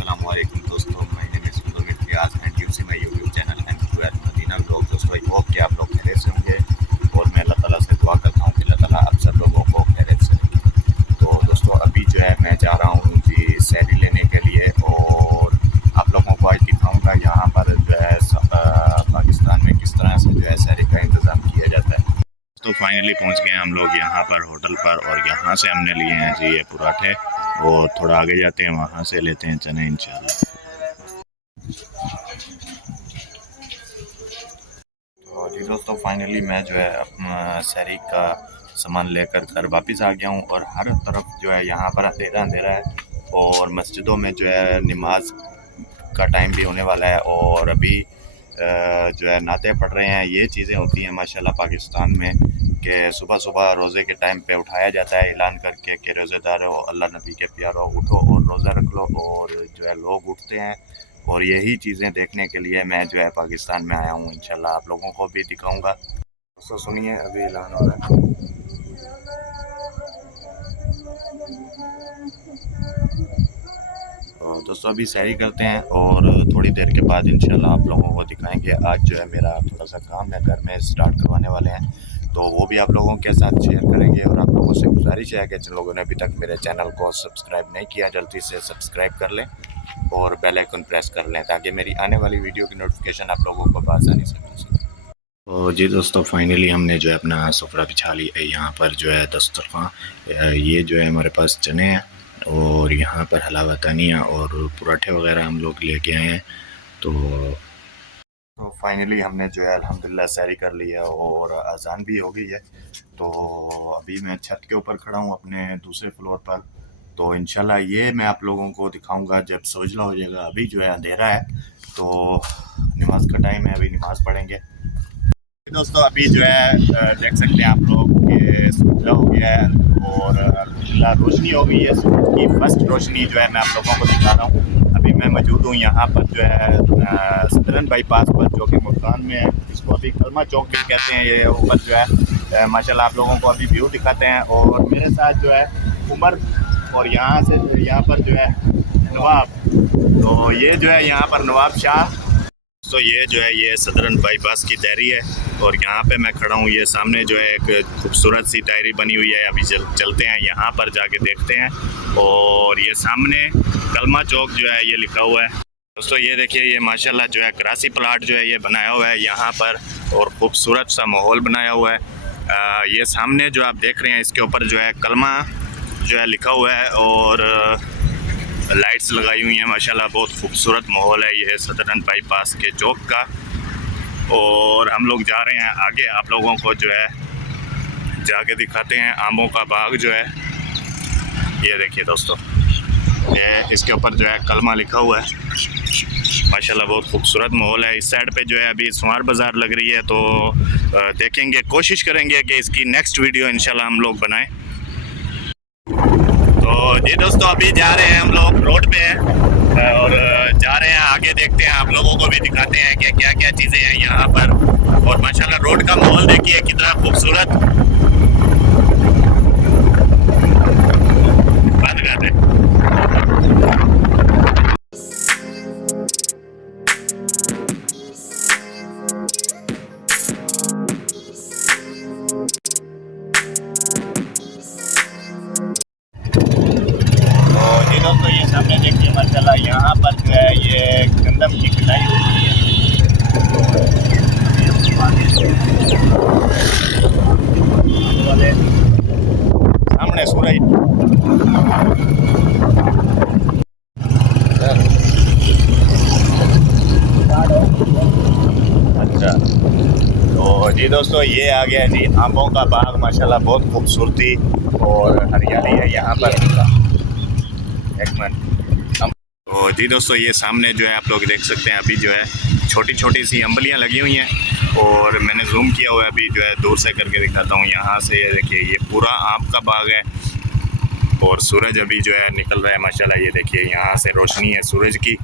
अस्सलाम वालेकुम दोस्तों, my name is Imtiaz and you see my YouTube channel and to at Madina blog. दोस्तों I hope कि आप लोग खैरियत से होंगे और मैं अल्लाह ताला से दुआ करता हूँ कि अल्लाह ताला आप सब लोगों को खैरियत से रखे। तो दोस्तों अभी जो है मैं जा रहा हूँ जी सैरी लेने के लिए और आप लोगों को आज दिखाऊँगा यहाँ पर जो है पाकिस्तान में किस तरह से जो है सैरी का इंतज़ाम किया जाता है। तो फाइनली पहुंच गए हम लोग यहाँ पर होटल पर और यहाँ से हमने लिए हैं जी ये पराठे और थोड़ा आगे जाते हैं वहाँ से लेते हैं चने इंशाल्लाह। तो जी दोस्तों फाइनली मैं जो है अपना सैरी का सामान लेकर घर वापस आ गया हूँ और हर तरफ जो है यहाँ पर अंधेरा अंधेरा है और मस्जिदों में जो है नमाज का टाइम भी होने वाला है और अभी जो है नाते पढ़ रहे हैं। ये चीज़ें होती हैं माशाल्लाह पाकिस्तान में कि सुबह सुबह रोज़े के टाइम पे उठाया जाता है ऐलान करके कि रोज़ेदार हो, अल्लाह नबी के प्यारो उठो और रोज़ा रख लो और जो है लोग उठते हैं और यही चीज़ें देखने के लिए मैं जो है पाकिस्तान में आया हूँ। इंशाल्लाह आप लोगों को भी दिखाऊँगा। दोस्तों सुनिए अभी ऐलान हो रहा है। दोस्तों अभी सैरी करते हैं और थोड़ी देर के बाद इंशाल्लाह आप लोगों को दिखाएंगे। आज जो है मेरा थोड़ा सा काम है, घर में स्टार्ट करवाने वाले हैं तो वो भी आप लोगों के साथ शेयर करेंगे और आप लोगों से गुजारिश है कि जिन लोगों ने अभी तक मेरे चैनल को सब्सक्राइब नहीं किया जल्दी से सब्सक्राइब कर लें और बेल आइकन प्रेस कर लें ताकि मेरी आने वाली वीडियो की नोटिफिकेशन आप लोगों को आसानी से मिल सके। तो जी दोस्तों फाइनली हमने जो है अपना सफ़रा बिछा ली है यहाँ पर जो है दस्तरखान। ये जो है हमारे पास चने हैं और यहाँ पर हलावा तानिया और पराठे वगैरह हम लोग लेके आए हैं। तो फाइनली हमने जो है अल्हम्दुलिल्लाह सैरी कर ली है और अजान भी हो गई है। तो अभी मैं छत के ऊपर खड़ा हूँ अपने दूसरे फ्लोर पर। तो इंशाल्लाह ये मैं आप लोगों को दिखाऊंगा जब सोजला हो जाएगा। अभी जो है अंधेरा है तो नमाज का टाइम है, अभी नमाज पढ़ेंगे। दोस्तों अभी जो है देख सकते हैं आप लोग कि सूरज हो गया है और अल्हम्दुलिल्लाह रोशनी हो गई है। सूरज की फर्स्ट रोशनी जो है मैं आप लोगों को दिखा रहा हूँ। अभी मैं मौजूद हूँ यहाँ पर जो है सदरन बाईपास पर जो कि मुल्तान में है, इसको अभी कलमा चौक भी कहते हैं। ये ऊपर जो है माशाल्लाह आप लोगों को अभी व्यू दिखाते हैं और मेरे साथ जो है उमर और यहाँ से यहाँ पर जो है नवाब। तो ये जो है यहाँ पर नवाब शाह। तो ये जो है ये सदरन बाईपास की डायरी है और यहाँ पे मैं खड़ा हूँ। ये सामने जो है एक खूबसूरत सी डायरी बनी हुई है। अभी चलते हैं यहाँ पर जाके देखते हैं और ये सामने कलमा चौक जो है ये लिखा हुआ है। दोस्तों ये देखिए ये माशाल्लाह जो है ग्रासी प्लाट जो है ये बनाया हुआ है यहाँ पर और खूबसूरत सा माहौल बनाया हुआ है। ये सामने जो आप देख रहे हैं इसके ऊपर जो है कलमा जो है लिखा हुआ है और लाइट्स लगाई हुई हैं। माशाल्लाह बहुत खूबसूरत माहौल है ये सदरन बाईपास के चौक का। और हम लोग जा रहे हैं आगे, आप लोगों को जो है जाके दिखाते हैं। आमों का बाग जो है ये देखिए दोस्तों, ये इसके ऊपर जो है कलमा लिखा हुआ है। माशाल्लाह बहुत खूबसूरत माहौल है। इस साइड पे जो है अभी सुमार बाज़ार लग रही है तो देखेंगे, कोशिश करेंगे कि इसकी नेक्स्ट वीडियो इंशाल्लाह हम लोग बनाएं। तो जी दोस्तों अभी जा रहे हैं हम लोग रोड पे हैं और जा रहे हैं आगे, देखते हैं आप लोगों को भी दिखाते हैं कि क्या क्या चीज़ें हैं यहाँ पर। और माशाल्लाह रोड का माहौल देखिए कितना खूबसूरत। बंद कर दे। तो ये सामने देखिए माशाल्लाह यहाँ पर जो है ये गंदम की कटाई होती है। सामने सूरज अच्छा। तो जी दोस्तों ये आ गया जी आमों का बाग। माशाल्लाह बहुत खूबसूरती और हरियाली है यहाँ पर। एक मिनट। तो जी दोस्तों ये सामने जो है आप लोग देख सकते हैं अभी जो है छोटी छोटी सी अम्बलियाँ लगी हुई हैं और मैंने जूम किया हुआ है। अभी जो है दूर से करके दिखाता हूँ। यहाँ से ये देखिए ये पूरा आम का बाग है और सूरज अभी जो है निकल रहा है। माशाल्लाह ये देखिए यहाँ से रोशनी है सूरज की।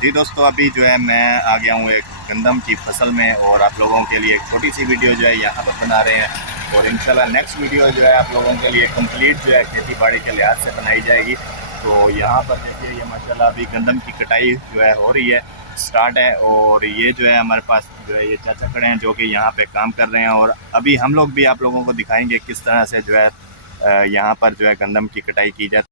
जी दोस्तों, अभी जो है मैं आ गया हूँ एक गंदम की फसल में और आप लोगों के लिए एक छोटी सी वीडियो जो है यहाँ पर बना रहे हैं और इंशाल्लाह नेक्स्ट वीडियो जो है आप लोगों के लिए कंप्लीट जो है खेती बाड़ी के लिहाज से बनाई जाएगी। तो यहाँ पर देखिए ये माशाल्लाह अभी गंदम की कटाई जो है हो रही है, स्टार्ट है। और ये जो है हमारे पास जो है ये चाचा खड़े हैं जो कि यहाँ पे काम कर रहे हैं और अभी हम लोग भी आप लोगों को दिखाएंगे किस तरह से जो है यहाँ पर जो है गंदम की कटाई की जाती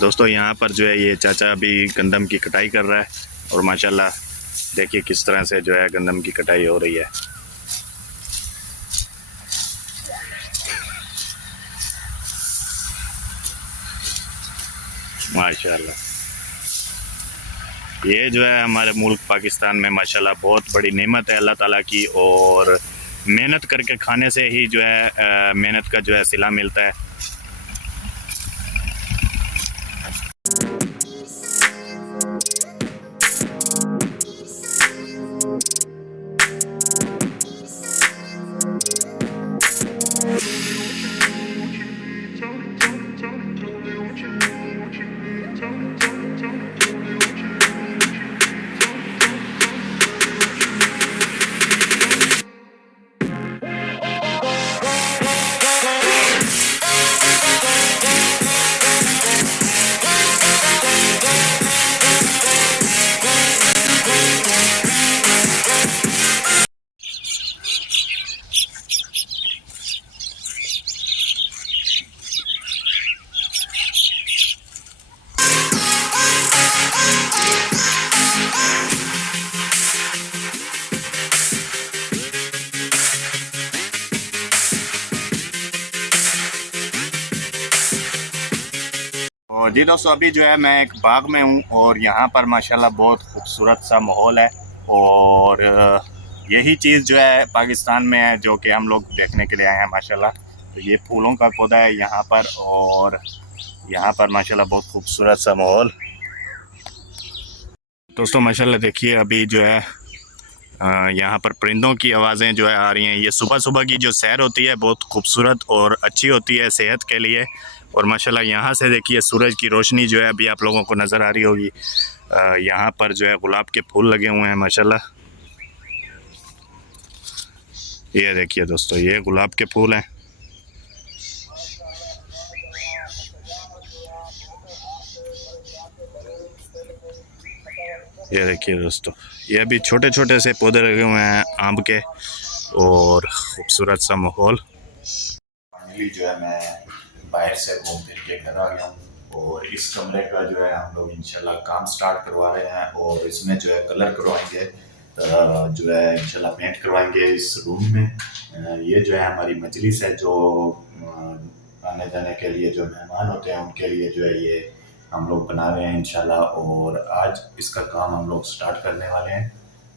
दोस्तों यहाँ पर जो है ये चाचा अभी गंदम की कटाई कर रहा है और माशाल्लाह देखिए किस तरह से जो है गंदम की कटाई हो रही है। माशाल्लाह ये जो है हमारे मुल्क पाकिस्तान में माशाल्लाह बहुत बड़ी नेमत है अल्लाह ताला की और मेहनत करके खाने से ही जो है मेहनत का जो है सिला मिलता है। और जी दोस्तों, अभी जो है मैं एक बाग में हूँ और यहाँ पर माशाल्लाह बहुत खूबसूरत सा माहौल है और यही चीज़ जो है पाकिस्तान में है जो कि हम लोग देखने के लिए आए हैं माशाल्लाह। तो ये फूलों का पौधा है यहाँ पर और यहाँ पर माशाल्लाह बहुत खूबसूरत सा माहौल। दोस्तों माशाल्लाह देखिए अभी जो है यहाँ पर परिंदों की आवाज़ें जो है आ रही हैं। ये सुबह सुबह की जो सैर होती है बहुत खूबसूरत और अच्छी होती है सेहत के लिए। और माशाल्लाह यहाँ से देखिए सूरज की रोशनी जो है अभी आप लोगों को नज़र आ रही होगी। यहाँ पर जो है गुलाब के फूल लगे हुए हैं माशाल्लाह। ये देखिए दोस्तों ये गुलाब के फूल हैं। ये देखिए दोस्तों ये अभी छोटे छोटे से पौधे लगे हुए हैं आम के और खूबसूरत सा माहौल। फाइनली जो है मैं बाहर से घूम फिर के घर आ गया हूँ और इस कमरे का जो है हम लोग इंशाल्लाह काम स्टार्ट करवा रहे हैं और इसमें जो है कलर करवाएंगे, जो है इंशाल्लाह पेंट करवाएंगे इस रूम में। ये जो है हमारी मजलिस है जो आने जाने के लिए जो मेहमान होते हैं उनके लिए जो है ये हम लोग बना रहे हैं इंशाल्लाह और आज इसका काम हम लोग स्टार्ट करने वाले हैं।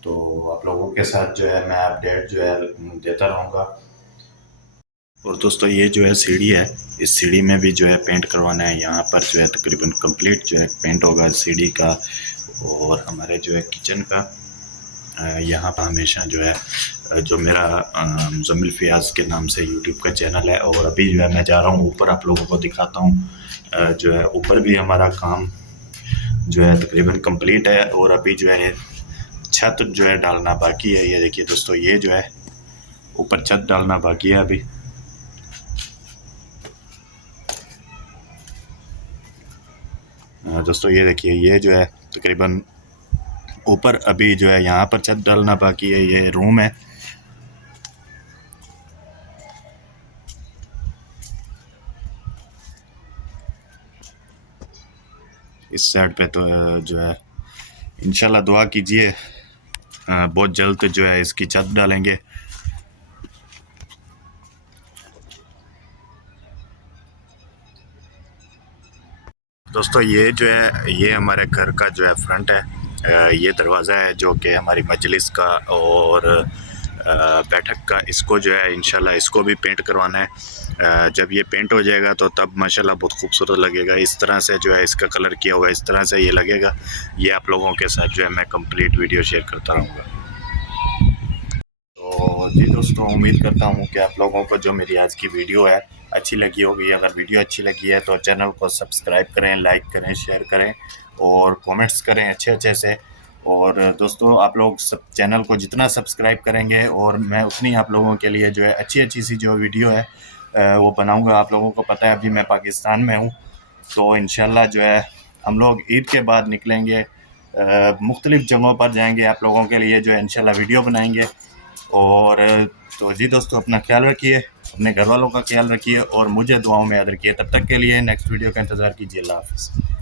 तो आप लोगों के साथ जो है मैं अपडेट जो है देता रहूँगा। और दोस्तों ये जो है सीढ़ी है, इस सीढ़ी में भी जो है पेंट करवाना है। यहाँ पर जो है तकरीबन कंप्लीट जो है पेंट होगा सीढ़ी का। और हमारे जो है किचन का यहाँ पर हमेशा जो है जो मेरा मुज़म्मिल फ़ियाज़ के नाम से यूट्यूब का चैनल है और अभी जो है मैं जा रहा हूँ ऊपर आप लोगों को दिखाता हूँ। जो है ऊपर भी हमारा काम जो है तकरीबन कंप्लीट है और अभी जो है छत जो है डालना बाकी है। ये देखिए दोस्तों ये जो है ऊपर छत डालना बाकी है अभी। दोस्तों ये देखिए ये जो है तकरीबन ऊपर अभी जो है यहाँ पर छत डालना बाकी है। ये रूम है। इस साइड पे तो जो है इंशाल्लाह दुआ कीजिए बहुत जल्द जो है इसकी छत डालेंगे। दोस्तों ये जो है ये हमारे घर का जो है फ्रंट है। ये दरवाज़ा है जो कि हमारी मजलिस का और बैठक का, इसको जो है इंशाल्लाह इसको भी पेंट करवाना है। जब ये पेंट हो जाएगा तो तब माशाल्लाह बहुत खूबसूरत लगेगा। इस तरह से जो है इसका कलर किया हुआ है, इस तरह से ये लगेगा। ये आप लोगों के साथ जो है मैं कंप्लीट वीडियो शेयर करता रहूँगा। तो जी दोस्तों, उम्मीद करता हूँ कि आप लोगों को जो मेरी आज की वीडियो है अच्छी लगी होगी। अगर वीडियो अच्छी लगी है तो चैनल को सब्सक्राइब करें, लाइक करें, शेयर करें और कमेंट्स करें अच्छे अच्छे से। और दोस्तों, आप लोग सब चैनल को जितना सब्सक्राइब करेंगे और मैं उतनी आप लोगों के लिए जो है अच्छी अच्छी सी जो वीडियो है वो बनाऊँगा। आप लोगों को पता है अभी मैं पाकिस्तान में हूँ, तो इंशाल्लाह जो है हम लोग ईद के बाद निकलेंगे, मुख्तलिफ़ जगहों पर जाएंगे, आप लोगों के लिए जो है इंशाल्लाह वीडियो बनाएंगे। और तो जी दोस्तों, अपना ख्याल रखिए, अपने घर वालों का ख्याल रखिए और मुझे दुआओं में याद रखिए। तब तक के लिए नेक्स्ट वीडियो का इंतज़ार कीजिए। अल्लाह हाफ़िज़।